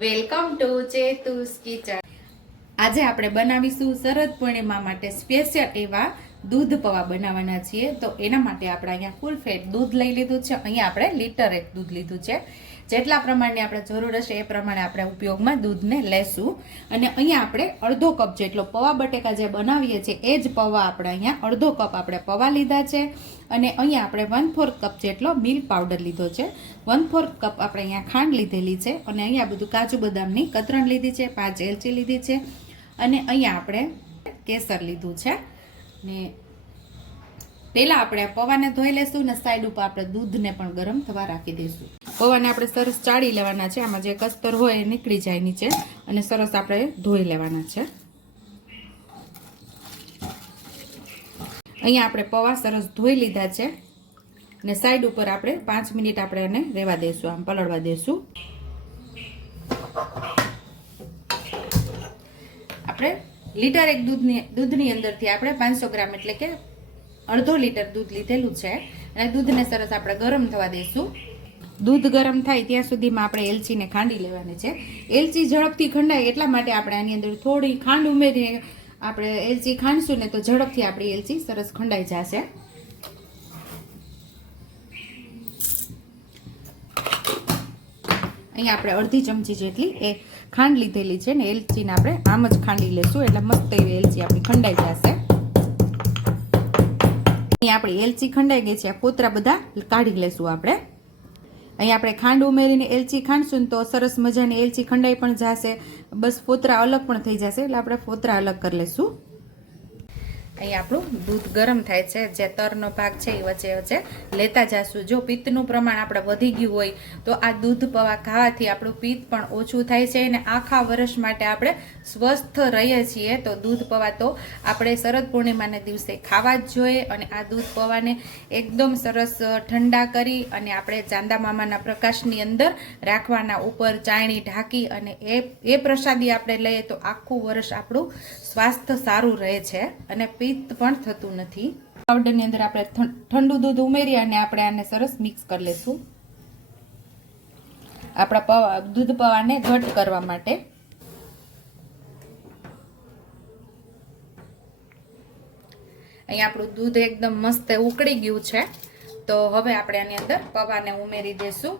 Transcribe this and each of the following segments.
Welcome to ચેતુસ kitchen. આજે આપણે બનાવીશું શરદ પૂર્ણિમા માટે સ્પેશિયલ એવા દૂધ પૌવા બનાવવાના છીએ. તો એના માટે આપણે અહીંયા ફૂલ ફેટ દૂધ લઈ લીધું છે. અહીંયા આપણે લીટર એક દૂધ લીધું છે. જેટલા પ્રમાણની આપણે જરૂર હશે એ પ્રમાણે આપણે ઉપયોગમાં દૂધને લેશું. અને અહીંયા આપણે અડધો કપ જેટલો પૌવા બટેકા જે બનાવીએ છીએ, એ જ પૌવા આપણે અહીંયા અડધો કપ આપણે પૌવા લીધા છે. અને અહીંયા આપણે વન ફોર્થ કપ જેટલો મિલ્ક પાવડર લીધો છે. વન ફોર્થ કપ આપણે અહીંયા ખાંડ લીધેલી છે અને અહીંયા બધું કાજુ બદામની કતરણ લીધી છે, પાંચ એલચી લીધી છે. અને અહીંયા આપણે કેસર લીધું છે. ને પહેલાં આપણે પૌવાને ધોઈ લેશું અને સાઈડ ઉપર આપણે દૂધને પણ ગરમ થવા રાખી દઈશું. પૌવાને આપણે સરસ ચાળી લેવાના છે. આમાં જે કસ્તર હોય એ નીકળી જાય નીચે અને સરસ આપણે ધોઈ લેવાના છે. અહીંયા આપણે પૌવા સરસ ધોઈ લીધા છે ને સાઈડ ઉપર આપણે પાંચ મિનિટ આપણે એને રહેવા દઈશું આમ પલળવા દઈશું આપણે લીટર એક દૂધની દૂધની અંદરથી આપણે પાંચસો ગ્રામ એટલે કે અડધો લીટર દૂધ લીધેલું છે. અને દૂધને સરસ આપણે ગરમ થવા દઈશું દૂધ ગરમ થાય ત્યાં સુધીમાં આપણે એલચીને ખાંડી લેવાની છે. એલચી ઝડપથી ખંડાય એટલા માટે આપણે આની અંદર થોડી ખાંડ ઉમેરીને આપણે એલચી ખાંડશું ને તો ઝડપથી આપણી એલચી સરસ ખંડાઈ જશે. અહીંયા આપણે અડધી ચમચી જેટલી એ ખાંડ લીધેલી છે ને એલચીને આપણે આમ જ ખાંડી લેશું એટલે મસ્ત એવી એલચી આપણી ખંડાઈ જશે. અહીંયા આપણી એલચી ખંડાઈ ગઈ છે, આ પોતરા બધા કાઢી લેશું આપણે. અહીંયા આપણે ખાંડ ઉમેરીને એલચી ખાંડશું તો સરસ મજાની એલચી ખંડાઈ પણ જશે. બસ ફોતરા અલગ પણ થઈ જશે એટલે આપણે ફોતરા અલગ કરી લેશું અહીંયા આપણું દૂધ ગરમ થાય છે. જે તરનો ભાગ છે એ વચ્ચે વચ્ચે લેતા જશું. જો પિત્તનું પ્રમાણ આપણે વધી ગયું હોય તો આ દૂધ પવા ખાવાથી આપણું પિત્ત પણ ઓછું થાય છે અને આખા વર્ષ માટે આપણે સ્વસ્થ રહીએ છીએ. તો દૂધ પવા તો આપણે શરદ પૂર્ણિમાના દિવસે ખાવા જ જોઈએ અને આ દૂધ પવાને એકદમ સરસ ઠંડા કરી અને આપણે ચાંદા મામાના પ્રકાશની અંદર રાખવાના ઉપર ચાયણી ઢાંકી અને એ એ પ્રસાદી આપણે લઈએ તો આખું વર્ષ આપણું સ્વાસ્થ્ય સારું રહે છે. અને પિત્ત પણ થતું નથી. પાવડરની અંદર આપણે ઠંડુ દૂધ ઉમેરી અને આપણે આને સરસ મિક્સ કરી લઈશું આપણા દૂધ પવાને ઘટ કરવા માટે. અહીંયા આપણું દૂધ એકદમ મસ્ત ઉકળી ગયું છે. તો હવે આપણે આની અંદર પવાને ઉમેરી દઈશું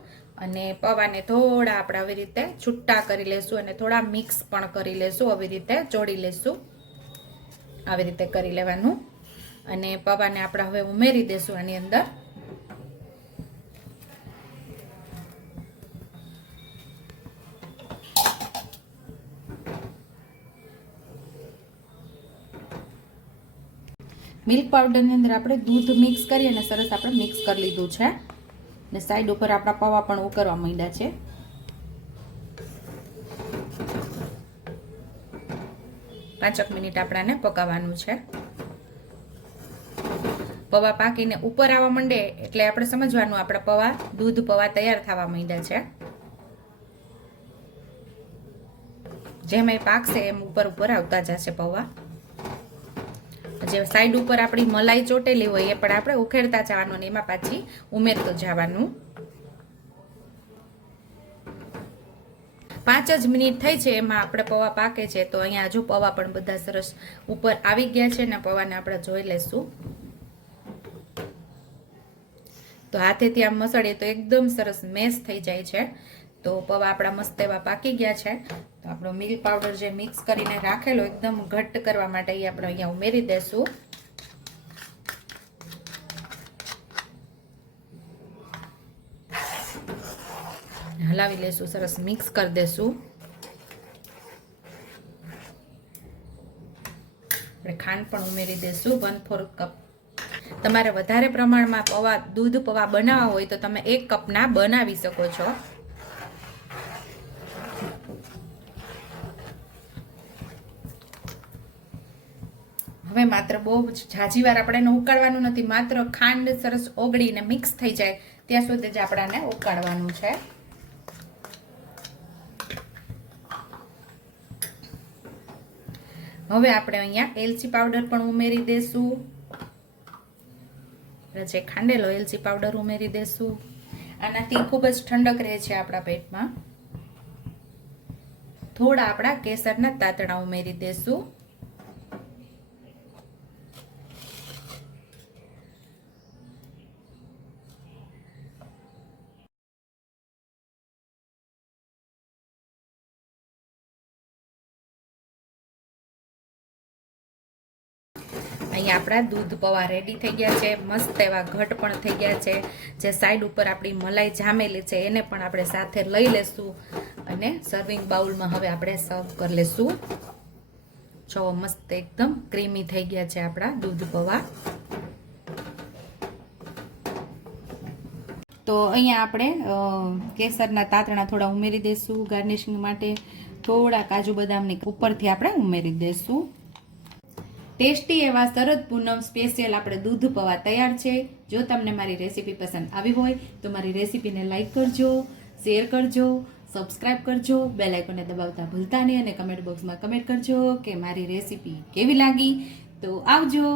અને પવાને થોડા આપણે આવી રીતે છૂટા કરી લેશું અને થોડા મિક્સ પણ કરી લેશું, આવી રીતે ચોળી લેશું. આવી રીતે કરી લેવાનું. અને પૌવાને આપણે હવે ઉમેરી દેશું આની અંદર. મિલ્ક પાવડરની અંદર આપણે દૂધ મિક્સ કરી અને સરસ આપણે મિક્સ કરી લીધું છે. ને સાઈડ ઉપર આપણા પૌવા પણ ઉકરવા માંડ્યા છે. પાંચક મિનિટ આપણાને પકાવવાનું છે. પૌવા પાકીને ઉપર આવવા માંડે એટલે આપણે સમજવાનું, આપણા પૌવા, દૂધ પૌવા તૈયાર થવા માંડ્યા છે. જેમ એ પાકશે એમ ઉપર ઉપર આવતા જશે પૌવા. જે સાઈડ ઉપર આપણી મલાઈ ચોટેલી હોય એ પણ આપણે ઉખેડતા જવાનું અને એમાં પાછી ઉમેરતું જવાનું. પાંચ જ મિનિટ થઈ છે, એમાં આપણે પૌવા પાકે છે, તો અહીંયા હજુ પૌવા પણ બધા સરસ ઉપર આવી ગયા છે ને પૌવાને આપણે જોઈ લેશું. તો હાથેથી આમ મસળીએ તો એકદમ સરસ મેશ થઈ જાય છે. તો પૌવા આપણા મસ્ત એવા પાકી ગયા છે. તો આપણો મિલ્ક પાવડર જે મિક્સ કરીને રાખેલો, એકદમ ઘટ્ટ કરવા માટે એ આપણે અહીંયા ઉમેરી દેશું. હલાવી લેશું, સરસ મિક્સ કરી દેશું. આપણે ખાંડ પણ ઉમેરી દેશું વન ફોર કપ તમારે વધારે પ્રમાણમાં પૌવા, દૂધ પૌવા બનાવવા હોય તો તમે એક કપના બનાવી શકો છો. હવે માત્ર બહુ જ ઝાઝી વાર આપણે એને ઉકાળવાનું નથી, માત્ર ખાંડ સરસ ઓગળીને મિક્સ થઈ જાય, ત્યાં સુધી જ આપણાને ઉકાળવાનું છે. હવે આપણે અહીંયા એલચી પાવડર પણ ઉમેરી દેશું. જે ખાંડેલો એલચી પાવડર ઉમેરી દેશું. આનાથી ખૂબ જ ઠંડક રહે છે આપણા પેટમાં. થોડા આપણા કેસરના તાતણા ઉમેરી દેશું. અહીંયા આપણા દૂધ પૌવા રેડી થઈ ગયા છે. મસ્ત એવા ઘટ પણ થઈ ગયા છે. જે સાઈડ ઉપર આપણી મલાઈ જામેલી છે, એને પણ આપણે સાથે લઈ લેશું અને સર્વિંગ બાઉલમાં હવે આપણે સર્વ કરી લેશું. જો મસ્ત એકદમ ક્રીમી થઈ ગયા છે આપણા દૂધ પૌવા. તો અહીંયા આપણે કેસરના તાતણા થોડા ઉમેરી દઈશું ગાર્નિશિંગ માટે. થોડા કાજુ બદામની ઉપરથી આપણે ઉમેરી દઈશું ટેસ્ટી એવા શરદ પૂનમ સ્પેશિયલ આપણે દૂધ પૌવા તૈયાર છે. જો તમને મારી રેસીપી પસંદ આવી હોય, તો મારી રેસીપીને લાઇક કરજો, શેર કરજો, સબસ્ક્રાઇબ કરજો, બેલ આઇકોનને દબાવતા ભૂલતા નહીં અને કમેન્ટ બોક્સમાં કમેન્ટ કરજો કે મારી રેસીપી કેવી લાગી. તો આવજો.